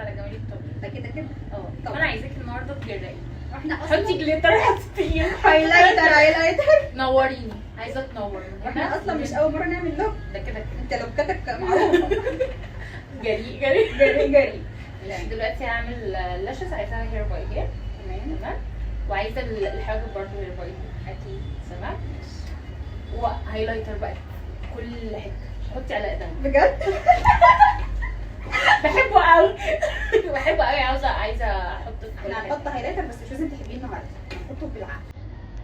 على جمال الطب. ده كده كده. طب انا عايزاكي النهارده تجربي. احنا حطي اصلا جليتر هتطير. هايلايتر نوريني، عايزه تنورني. احنا اصلا مش اول مره نعمل لوك. ده كده انت لوكاتك معروفه. جري جري. دلوقتي هعمل لاشز، عايزاها هير باي هير. تمام. وعايزه الحاجه برضه هير باي هير. اكيد. تمام. وهايلايتر بقى كل حته، حطي على ايدك. بجد بحبه قوي. بحبه قوي، عايزه احطه في كل احنا حته. هنحط هايلايتر بس مش لازم تحبيه النهارده، هنحطه بالعقل.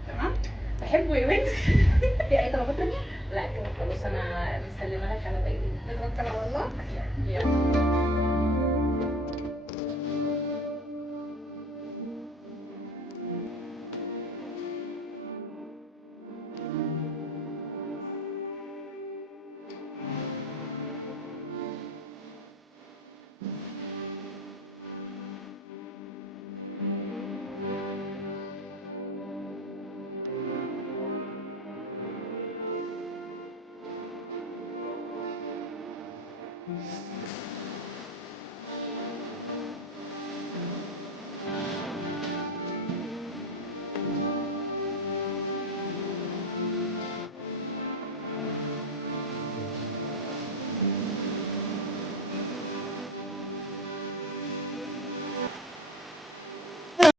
تمام. بحبه يا بنتي. في اي طلبات تانية؟ لا كده خلاص، انا مسلمه لك على باقي. نتوكل على الله. يلا.